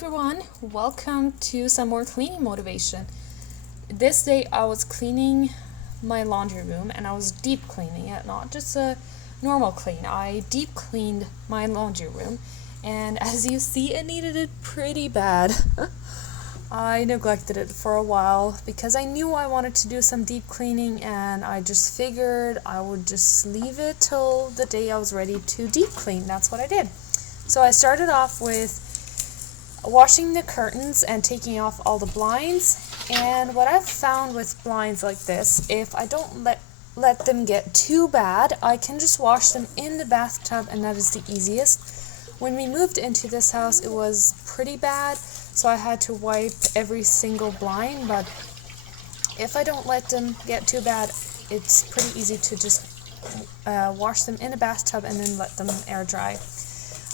everyone, welcome to some more cleaning motivation. This day I was cleaning my laundry room and I was deep cleaning it, not just a normal clean. I deep cleaned my laundry room, and as you see, it needed it pretty bad. I neglected it for a while because I knew I wanted to do some deep cleaning, and I just figured I would just leave it till the day I was ready to deep clean. That's what I did. So I started off with washing the curtains and taking off all the blinds. And what I've found with blinds like this, if I don't let them get too bad, I can just wash them in the bathtub, and that is the easiest. When we moved into this house, it was pretty bad, so I had to wipe every single blind, but if I don't let them get too bad, it's pretty easy to just wash them in a bathtub and then let them air dry.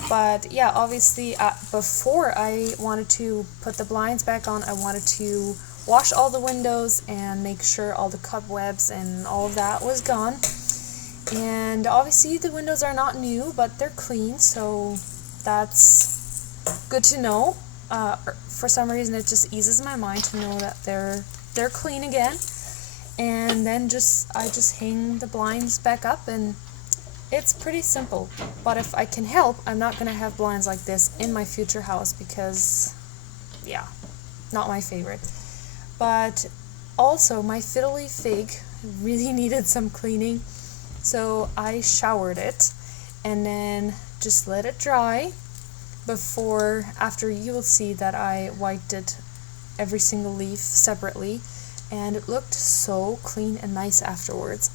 But yeah, obviously before I wanted to put the blinds back on, I wanted to wash all the windows and make sure all the cobwebs and all of that was gone. And obviously the windows are not new, but they're clean, so that's good to know. For some reason it just eases my mind to know that they're clean again. And then I just hang the blinds back up, and it's pretty simple. But if I can help, I'm not going to have blinds like this in my future house because, yeah, not my favorite. But also, my fiddly fig really needed some cleaning, so I showered it and then just let it dry after you will see that I wiped it every single leaf separately, and it looked so clean and nice afterwards.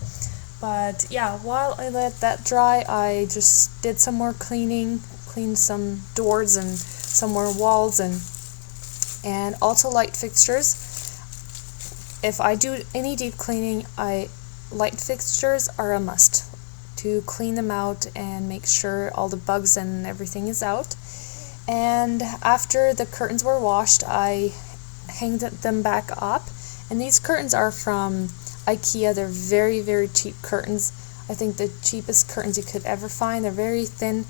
But yeah, while I let that dry, I just did some more cleaned some doors and some more walls and also light fixtures. If I do any deep cleaning, light fixtures are a must to clean them out and make sure all the bugs and everything is out. And after the curtains were washed, I hanged them back up. And these curtains are from IKEA. They're very, very cheap curtains. I think the cheapest curtains you could ever find. They're very thin,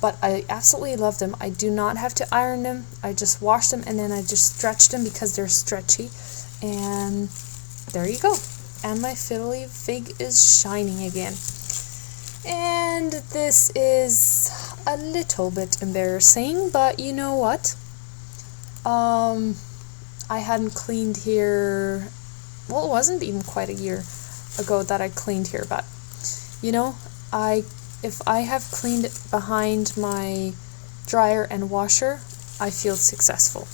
but I absolutely love them. I do not have to iron them. I just wash them and then I just stretch them because they're stretchy. And there you go. And my fiddly fig is shining again. And this is a little bit embarrassing, but you know what? I hadn't cleaned here. Well, it wasn't even quite a year ago that I cleaned here, but you know, if I have cleaned behind my dryer and washer, I feel successful.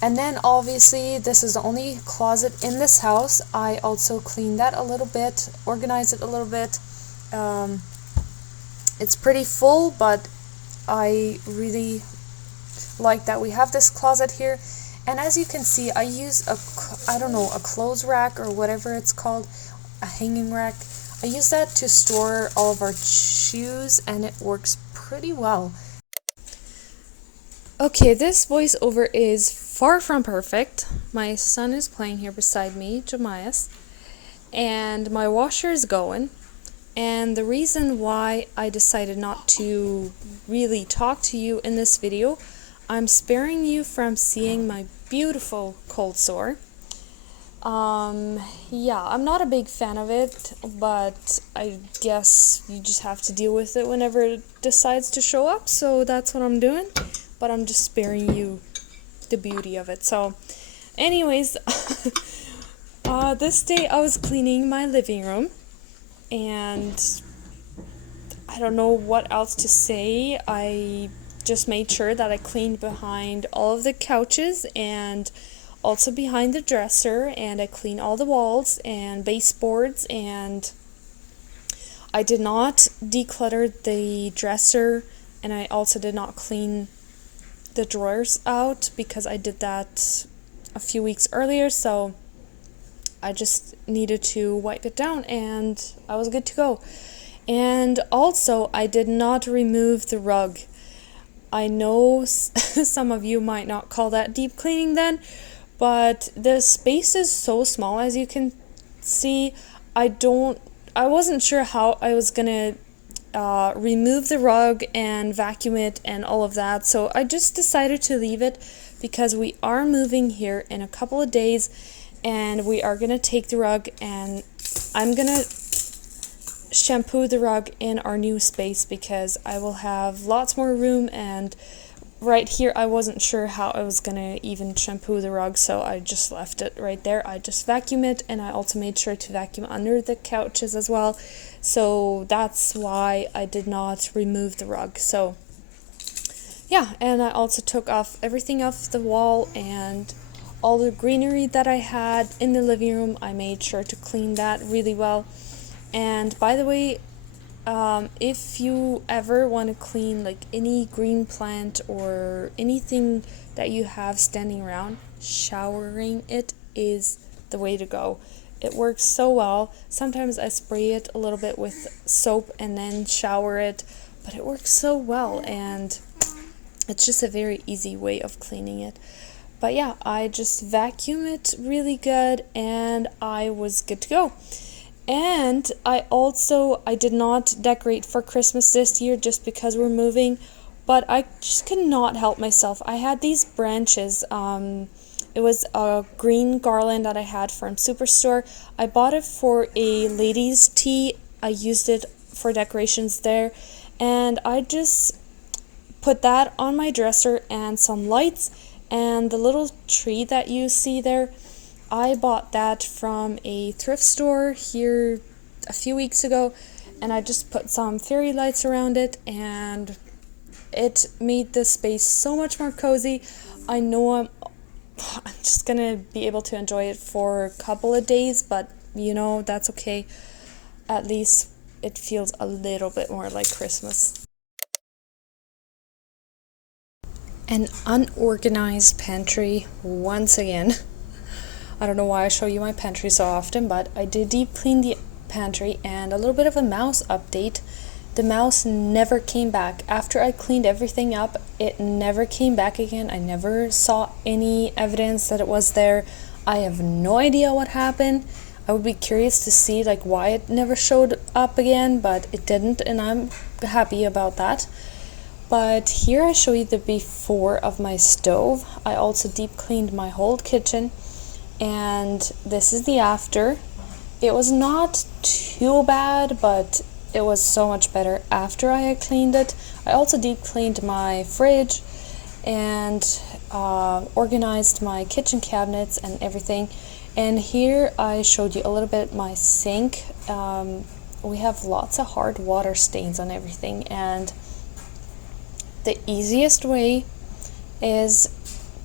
And then obviously this is the only closet in this house. I also cleaned that a little bit, organized it a little bit. It's pretty full, but I really like that we have this closet here. And as you can see, I use a clothes rack or whatever it's called, a hanging rack. I use that to store all of our shoes, and it works pretty well. Okay, this voiceover is far from perfect. My son is playing here beside me, Jemias, and my washer is going. And the reason why I decided not to really talk to you in this video, I'm sparing you from seeing my beautiful cold sore. Yeah, I'm not a big fan of it, but I guess you just have to deal with it whenever it decides to show up, so that's what I'm doing. But I'm just sparing you the beauty of it. So, anyways, this day I was cleaning my living room, and I don't know what else to say. I just made sure that I cleaned behind all of the couches and also behind the dresser, and I cleaned all the walls and baseboards, and I did not declutter the dresser, and I also did not clean the drawers out because I did that a few weeks earlier, so I just needed to wipe it down and I was good to go. And also, I did not remove the rug. I know some of you might not call that deep cleaning then, but the space is so small, as you can see. I wasn't sure how I was gonna remove the rug and vacuum it and all of that. So I just decided to leave it because we are moving here in a couple of days, and we are going to take the rug, and I'm going to shampoo the rug in our new space because I will have lots more room, and right here I wasn't sure how I was going to even shampoo the rug, so I just left it right there. I just vacuum it, and I also made sure to vacuum under the couches as well. So that's why I did not remove the rug. So yeah, and I also took off everything off the wall, and all the greenery that I had in the living room, I made sure to clean that really well. And by the way, if you ever want to clean like any green plant or anything that you have standing around, showering it is the way to go. It works so well. Sometimes I spray it a little bit with soap and then shower it, but it works so well, and it's just a very easy way of cleaning it. But yeah, I just vacuum it really good, and I was good to go. And I did not decorate for Christmas this year just because we're moving, but I just could not help myself. I had these branches. It was a green garland that I had from Superstore. I bought it for a ladies' tea. I used it for decorations there, and I just put that on my dresser and some lights, and the little tree that you see there, I bought that from a thrift store here a few weeks ago, and I just put some fairy lights around it, and it made the space so much more cozy. I know I'm just gonna be able to enjoy it for a couple of days, but you know, that's okay. At least it feels a little bit more like Christmas. An unorganized pantry once again. I don't know why I show you my pantry so often, but I did deep clean the pantry, and a little bit of a mouse update. The mouse never came back. After I cleaned everything up, it never came back again. I never saw any evidence that it was there. I have no idea what happened. I would be curious to see like why it never showed up again, but it didn't, and I'm happy about that. But here I show you the before of my stove. I also deep cleaned my whole kitchen, and this is the after. It was not too bad, but it was so much better after I had cleaned it. I also deep cleaned my fridge and organized my kitchen cabinets and everything. And here I showed you a little bit my sink. We have lots of hard water stains on everything, and the easiest way is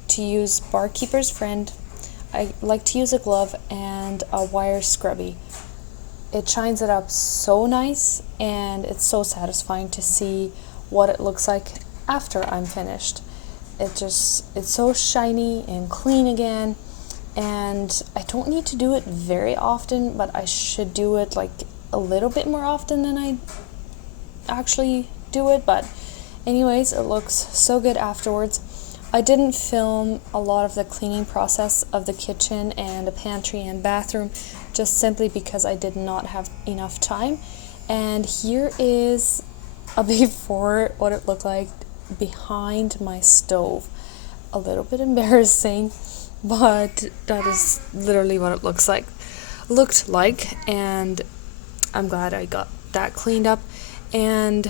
to use Barkeeper's Friend. I like to use a glove and a wire scrubby. It shines it up so nice, and it's so satisfying to see what it looks like after I'm finished. It's so shiny and clean again, and I don't need to do it very often, but I should do it like a little bit more often than I actually do it. But anyways, it looks so good afterwards. I didn't film a lot of the cleaning process of the kitchen and the pantry and bathroom, just simply because I did not have enough time. And here is a before, what it looked like behind my stove. A little bit embarrassing, but that is literally what it looked like, and I'm glad I got that cleaned up. And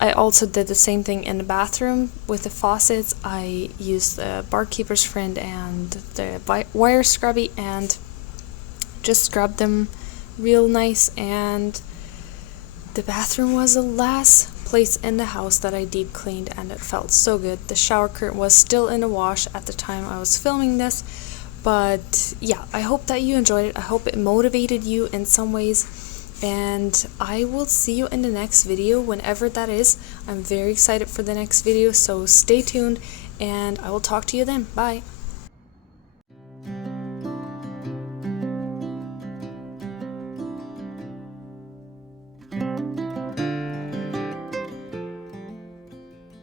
I also did the same thing in the bathroom with the faucets. I used the Barkeeper's Friend and the wire scrubby and just scrubbed them real nice. And the bathroom was the last place in the house that I deep cleaned, and it felt so good. The shower curtain was still in the wash at the time I was filming this. But yeah, I hope that you enjoyed it. I hope it motivated you in some ways. And I will see you in the next video, whenever that is. I'm very excited for the next video, so stay tuned, and I will talk to you then. Bye.